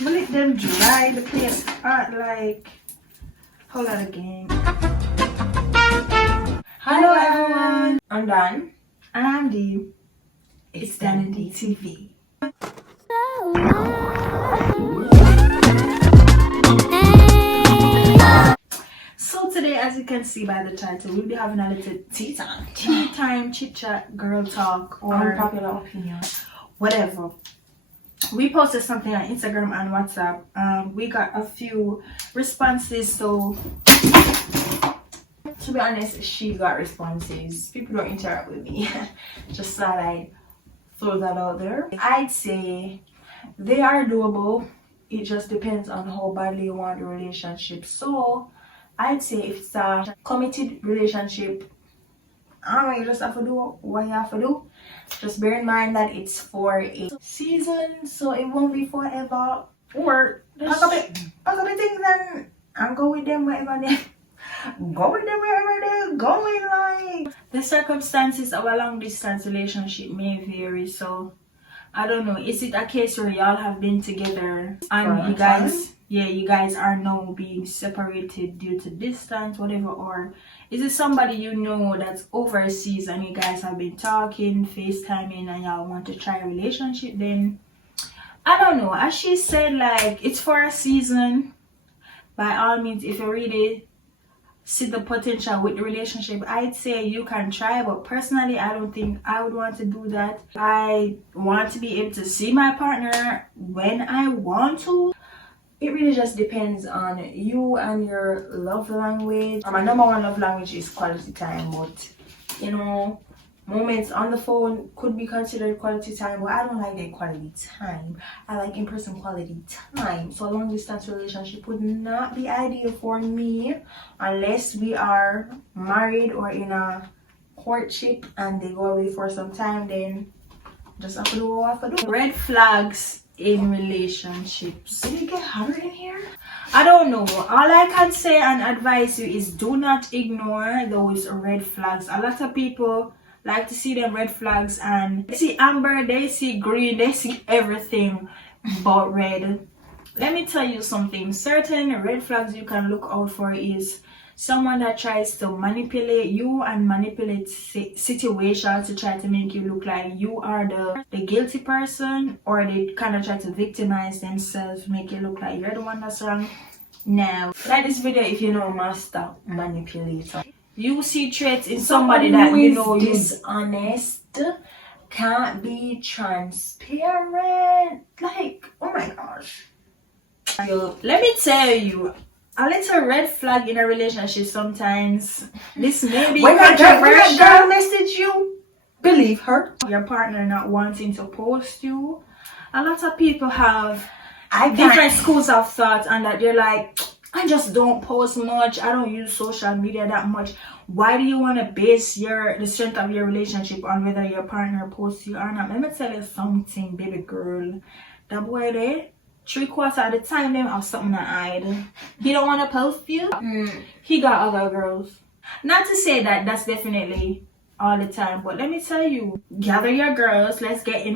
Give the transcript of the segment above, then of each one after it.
Let them dry the place hot like whole lot of game. Hello everyone, I'm Dan. I'm Dee. It's Dan and Dee TV. So today, as you can see by the title, we'll be having a little tea time, chit chat, girl talk, or unpopular opinion, whatever. We posted something on Instagram and WhatsApp. We got a few responses, so to be honest, she got responses. People don't interact with me. Just thought I'd throw that out there. I'd say they are doable. It just depends on how badly you want the relationship. So I'd say if it's a committed relationship, I don't know, you just have to do what you have to do. Just bear in mind that it's for a season, so it won't be forever. Or pack up the things and go with them wherever they wherever they're going. Like, the circumstances of a long distance relationship may vary, so I don't know. Is it a case where y'all have been together and you guys are now being separated due to distance, whatever, or is it somebody you know that's overseas and you guys have been talking, FaceTiming, and y'all want to try a relationship? Then I don't know. As she said, like, it's for a season. By all means, if you really see the potential with the relationship, I'd say you can try, but personally I don't think I would want to do that. I want to be able to see my partner when I want to. It really just depends on you and your love language. My number one love language is quality time, but you know, moments on the phone could be considered quality time, but I don't like that quality time. I like in-person quality time. So a long distance relationship would not be ideal for me unless we are married or in a courtship and they go away for some time. Then just have to do what I have to do. Red flags in relationships. Did it get hotter in here? I don't know. All I can say and advise you is do not ignore those red flags. A lot of people like to see them red flags and they see amber, they see green, they see everything but red. Let me tell you something. Certain red flags you can look out for is someone that tries to manipulate you and manipulate situations to try to make you look like you are the guilty person, or they kind of try to victimize themselves, make you look like you're the one that's wrong. Now, like this video if you know master manipulator. You see traits in somebody that you know is dishonest, can't be transparent. Like, oh my gosh. Let me tell you, a little red flag in a relationship sometimes. This may be controversial. When a girl message you, believe her. Your partner not wanting to post you. A lot of people have different schools of thought, and that they're like, I just don't post much. I don't use social media that much. Why do you want to base the strength of your relationship on whether your partner posts you or not? Let me tell you something, baby girl. That boy there, 3/4 of the time them have something to hide. He don't want to post you. He got other girls. Not to say that that's definitely all the time, but let me tell you, gather your girls. Let's get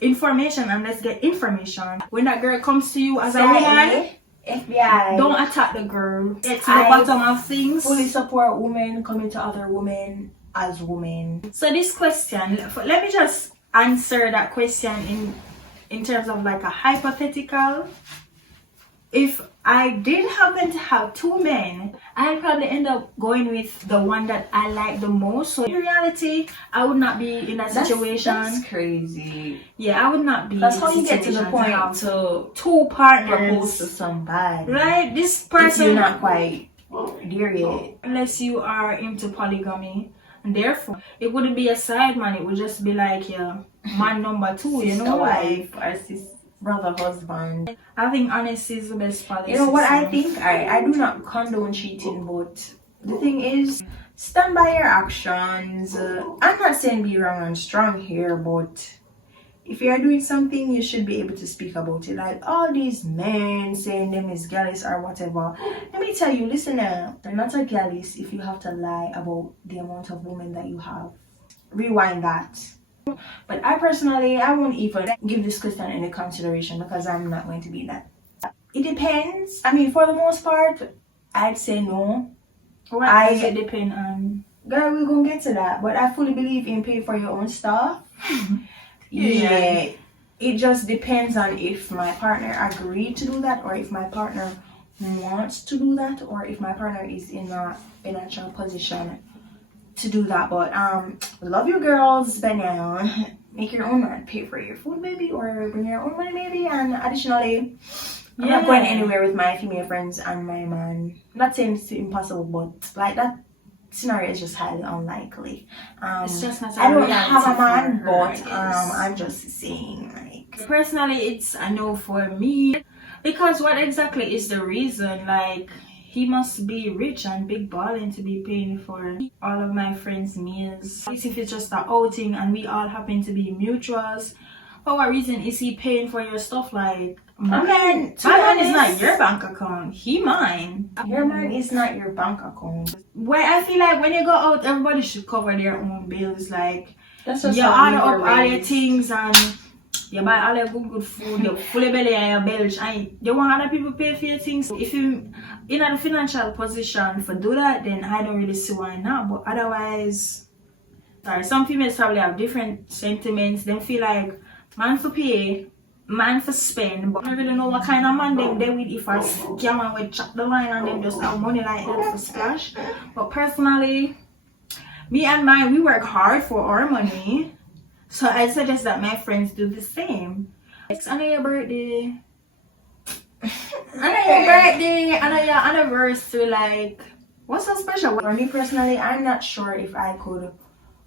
information and let's get information. When that girl comes to you as a woman, FBI, don't attack the girl. Get to the bottom of things. Fully support women coming to other women as women. So this question, let me just answer that question in terms of like a hypothetical. If I did happen to have two men, I'd probably end up going with the one that I like the most. So in reality, I would not be in that situation. That's crazy. Yeah, I would not be. That's how you get to the point to two partners propose to somebody. Right? This person, if you're not quite there yet. Unless you are into polygamy. And therefore, it wouldn't be a side man. It would just be like, yeah, man number two, you know, wife or sister, brother, husband. I think honesty is the best policy. You know what I think? I do not condone cheating, but the thing is, stand by your actions. I'm not saying be wrong and strong here, but if you are doing something, you should be able to speak about it. Like all these men saying them is gallus or whatever. Let me tell you, listen now, they're not a gallus if you have to lie about the amount of women that you have. Rewind that. But I personally, I won't even give this question any consideration because I'm not going to be that. It depends. I mean, for the most part, I'd say no. What does it depend on? Girl, we're gonna get to that. But I fully believe in paying for your own stuff. Yeah. It just depends on if my partner agreed to do that, or if my partner wants to do that, or if my partner is in a financial position to do that. But love you girls, but now make your own man pay for your food maybe, or bring your own money maybe. And additionally, I'm not going anywhere with my female friends and my man. Not saying it's impossible, but like that scenario is just highly unlikely. It's just not I don't have a man, but I'm just saying, like, personally, it's a no for me. Because what exactly is the reason? Like, he must be rich and big balling to be paying for all of my friends' meals. If it's just an outing and we all happen to be mutuals, for what reason is he paying for your stuff? Like, my man is not your bank account. He mine. Your man is not your bank account. Where I feel like when you go out, everybody should cover their own bills. Like, that's just you order up all your things and you buy all your good food, you fully belly and your belch, and you want other people pay for your things. If you in a financial position for do that, then I don't really see why not. But otherwise, sorry, some females probably have different sentiments. They feel like man for pay, man for spend, but I don't really know what kind of man them they with. If I scam and we chop the line and them just have money like that for splash. But personally, me and mine, we work hard for our money. So I suggest that my friends do the same. I know your birthday. I know your birthday. I know your anniversary. Like, what's so special? For me personally, I'm not sure if I could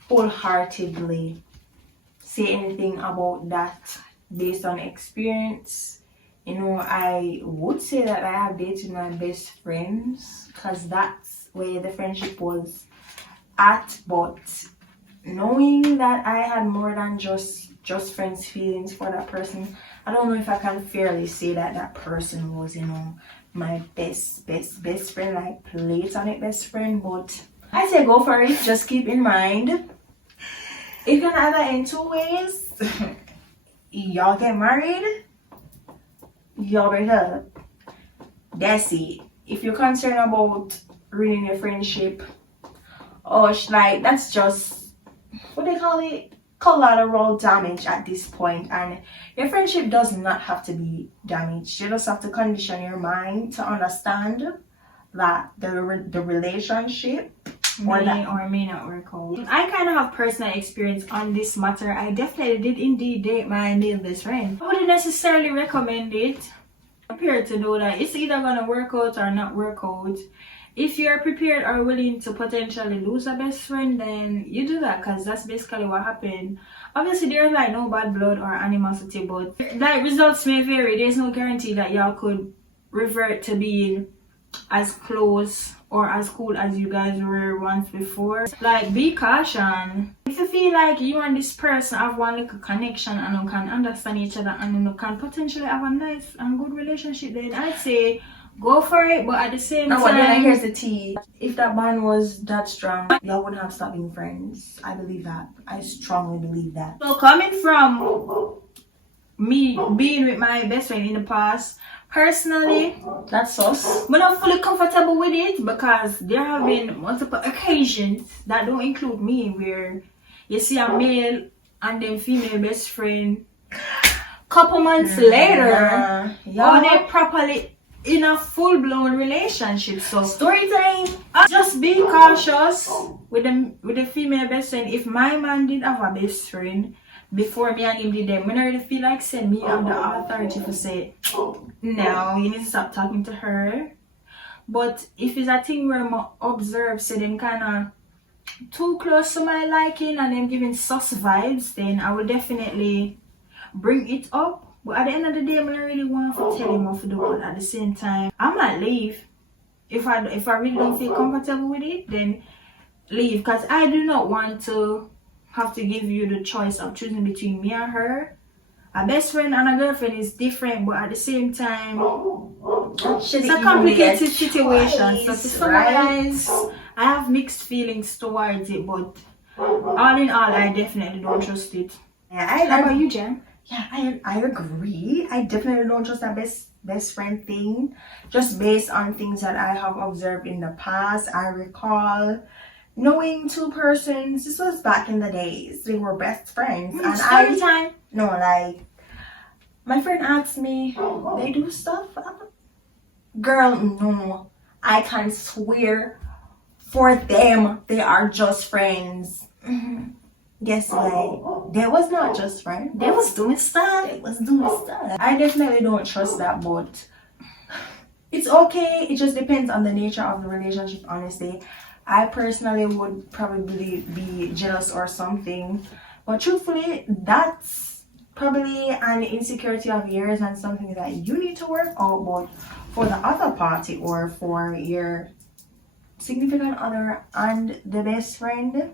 wholeheartedly say anything about that based on experience. You know, I would say that I have dated my best friends because that's where the friendship was at, but knowing that I had more than just friends' feelings for that person, I don't know if I can fairly say that that person was, you know, my best friend, like platonic best friend. But I say go for it. Just keep in mind, it can either end two ways. Y'all get married, y'all break up. That's it. If you're concerned about ruining your friendship, or like, that's just, what they call it, collateral damage at this point. And your friendship does not have to be damaged. You just have to condition your mind to understand that the relationship may or may not work out. I kind of have personal experience on this matter. I definitely did indeed date my male best friend. I wouldn't necessarily recommend it. I'm prepared to know that it's either gonna work out or not work out. If you're prepared or willing to potentially lose a best friend, then you do that, because that's basically what happened. Obviously, there's like no bad blood or animosity, but like results may vary. There's no guarantee that y'all could revert to being as close or as cool as you guys were once before. Like, be caution. If you feel like you and this person have one little connection and you can understand each other and you can potentially have a nice and good relationship, then I'd say go for it. But at the same time, then here's the tea. If that bond was that strong, y'all wouldn't have stopped being friends. I believe that. I strongly believe that. So coming from me being with my best friend in the past, personally, that's sus. I'm not fully comfortable with it, because there have been multiple occasions that don't include me where you see a male and then female best friend couple months later, or they properly in a full-blown relationship. So story time. Just be cautious with the female best friend. If my man did have a best friend before me and him did them, I don't really feel like saying me have the authority to say no, you need to stop talking to her. But if it's a thing where I observe, say them kind of too close to my liking and them giving sus vibes, then I will definitely bring it up. But at the end of the day, I don't really want to tell him what to do. But at the same time, I might leave. If I really don't feel comfortable with it, then leave. Because I do not want to have to give you the choice of choosing between me and her. A best friend and a girlfriend is different, but at the same time, it's a complicated situation. So to summarize, I have mixed feelings towards it, but all in all, I definitely don't trust it. Yeah, How about you, Jen? Yeah, I agree. I definitely don't trust that best friend thing. Just based on things that I have observed in the past. I recall knowing two persons. This was back in the days. They were best friends. And Story time. No, like, my friend asked me, they do stuff? Girl, no. I can swear for them, they are just friends. Guess what? They was not just friends. They was doing stuff. I definitely don't trust that, but it's okay. It just depends on the nature of the relationship, honestly. I personally would probably be jealous or something. But truthfully, that's probably an insecurity of yours and something that you need to work out. But for the other party or for your significant other and the best friend,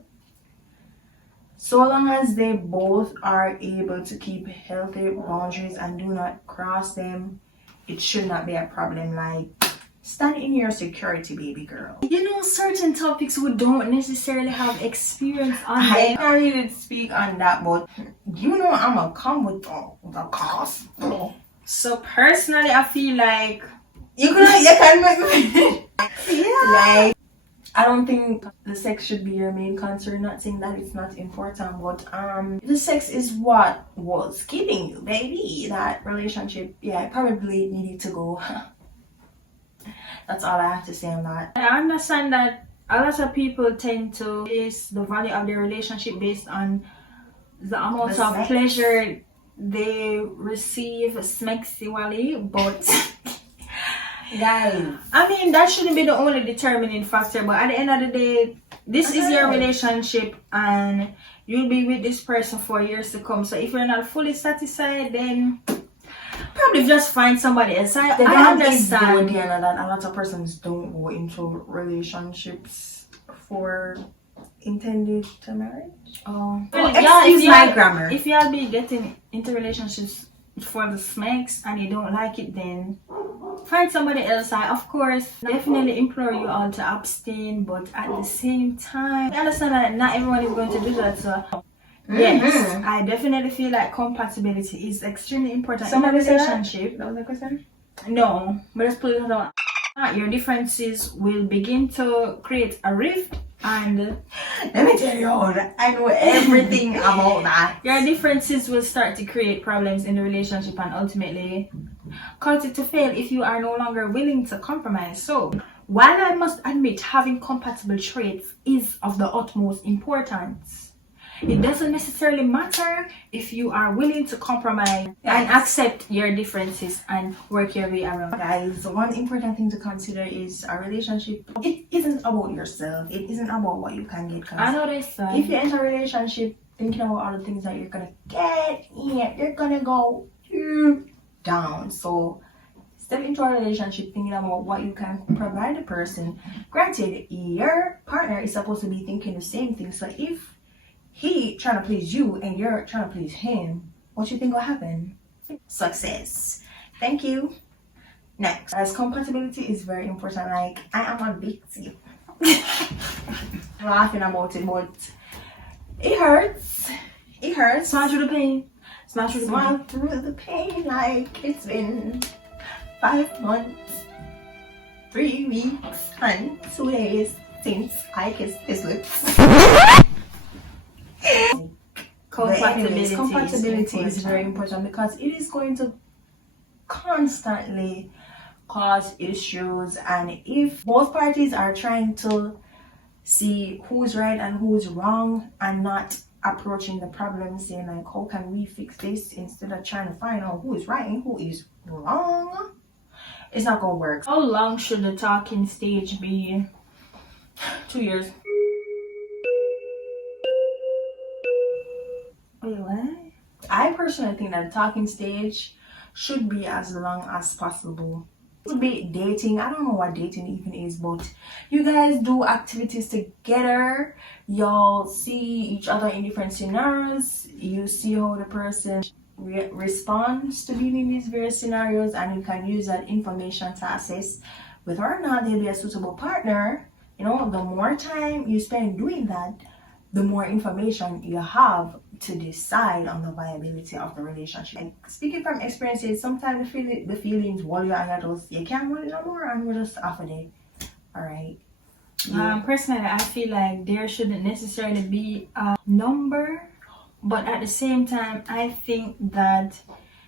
so long as they both are able to keep healthy boundaries and do not cross them, it should not be a problem. Like, stand in your security, baby girl. You know, certain topics we don't necessarily have experience on. I can't really speak on that, but you know I'm gonna come with the cost. So personally, I feel like You can make me. Yeah. Like, I don't think the sex should be your main concern. Not saying that it's not important, but the sex is what was killing you, baby. That relationship, yeah, probably needed to go. That's all I have to say on that. I understand that a lot of people tend to base the value of their relationship based on the amount of sex. pleasure they receive sexually, but Guys, I mean, that shouldn't be the only determining factor. But at the end of the day, this is your relationship and you'll be with this person for years to come. So if you're not fully satisfied, then probably just find somebody else. I understand. That a lot of persons don't go into relationships for intended to marriage. Oh, Excuse my grammar. If y'all be getting into relationships for the smacks and you don't like it, then find somebody else. I, of course, definitely implore you all to abstain, but at the same time, I understand that not everyone is going to do that. So, yes, I definitely feel like compatibility is extremely important in a relationship. That was the question? No, but let's put it on. Your differences will begin to create a rift, and let me tell you all, I know everything about that. Your differences will start to create problems in the relationship and ultimately cause it to fail if you are no longer willing to compromise. So, while I must admit having compatible traits is of the utmost importance, it doesn't necessarily matter if you are willing to compromise and accept your differences and work your way around. Guys, one important thing to consider is a relationship. It isn't about yourself. It isn't about what you can get. I know this. If you enter a relationship thinking about all the things that you're gonna get, you're gonna go down. So step into a relationship thinking about what you can provide the person. Granted, your partner is supposed to be thinking the same thing. So if he trying to please you and you're trying to please him, what you think will happen? Success. Thank you. Next, as compatibility is very important. Like, I am a victim. Laughing about it, but it hurts. It hurts. Smile through the pain. Smile through the pain. Smile through the pain. Like, it's been 5 months, 3 weeks, and 2 days since I kissed his lips. Compatibility is very important because it is going to constantly cause issues, and if both parties are trying to see who's right and who's wrong and not approaching the problem saying like, how can we fix this, instead of trying to find out who is right and who is wrong, it's not gonna work. How long should the talking stage be? 2 years. Wait, what? I personally think that the talking stage should be as long as possible. It would be dating. I don't know what dating even is, but you guys do activities together. Y'all see each other in different scenarios. You see how the person responds to being in these various scenarios, and you can use that information to assess whether or not they'll be a suitable partner. You know, the more time you spend doing that, the more information you have to decide on the viability of the relationship. Like, speaking from experiences, sometimes the feelings wall you and you can't hold it no more, and we're just off of it. Alright. Yeah. Personally, I feel like there shouldn't necessarily be a number, but at the same time, I think that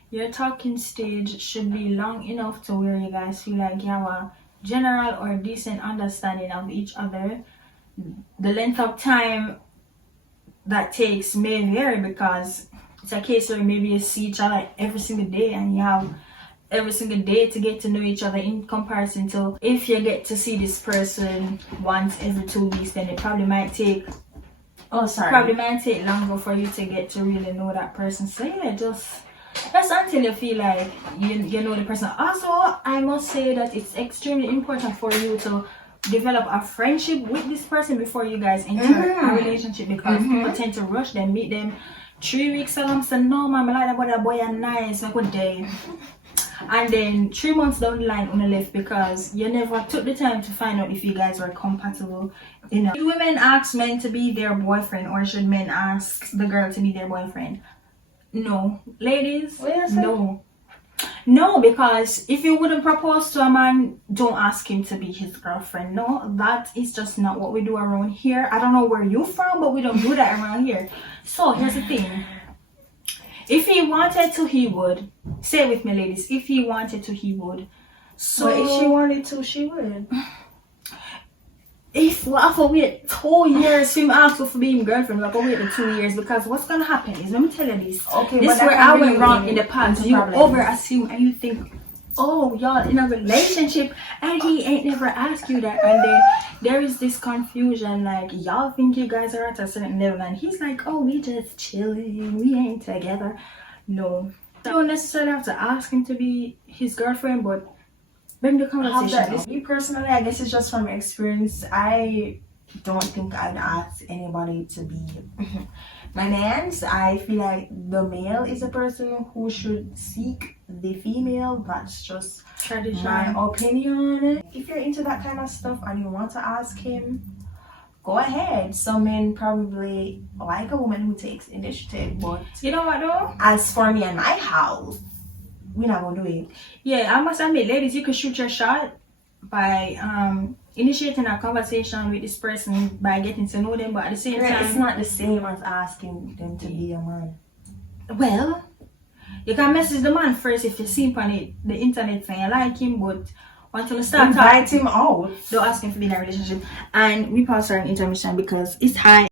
your talking stage should be long enough to where you guys feel like you have a general or decent understanding of each other. The length of time that takes may vary, because it's a case where maybe you see each other every single day and you have every single day to get to know each other, in comparison to if you get to see this person once every 2 weeks, then it probably might take longer for you to get to really know that person. So yeah, just until you feel like you know the person. Also, I must say that it's extremely important for you to develop a friendship with this person before you guys enter a relationship, because people tend to rush them, meet them 3 weeks along, say no man, I like that boy and nice, a good day. And then 3 months down the line on the left because you never took the time to find out if you guys were compatible. You know, should women ask men to be their boyfriend, or should men ask the girl to be their boyfriend? No. Ladies, no. No, because if you wouldn't propose to a man, don't ask him to be his girlfriend. No, that is just not what we do around here. I don't know where you're from, but we don't do that around here. So here's the thing. If he wanted to, he would. Say it with me, ladies. If he wanted to, he would. So but if she wanted to, she would. If we have to wait 2 years for him ask for being girlfriend, we have to wait the 2 years, because what's gonna happen is, let me tell you this. Okay, this is where I went wrong in the past. You over assume and you think, oh, y'all in a relationship and he ain't never asked you that, and then there is this confusion, like y'all think you guys are at a certain level and he's like, oh, we just chilling, we ain't together. No, you don't necessarily have to ask him to be his girlfriend, but bring the conversation up. Me personally, I guess it's just from experience. I don't think I'd ask anybody to be my man's. I feel like the male is a person who should seek the female. That's just tradition, my opinion. If you're into that kind of stuff and you want to ask him, go ahead. Some men probably like a woman who takes initiative, but you know what though? As for me and my house, we're not gonna do it. Yeah, I must admit, ladies, you can shoot your shot by initiating a conversation with this person by getting to know them, but at the same time, it's not the same as asking them to be a man. Well, you can message the man first if you see him on the internet and you like him, but until you start invite him out, don't ask him to be in a relationship. And we pause for an intermission because it's high.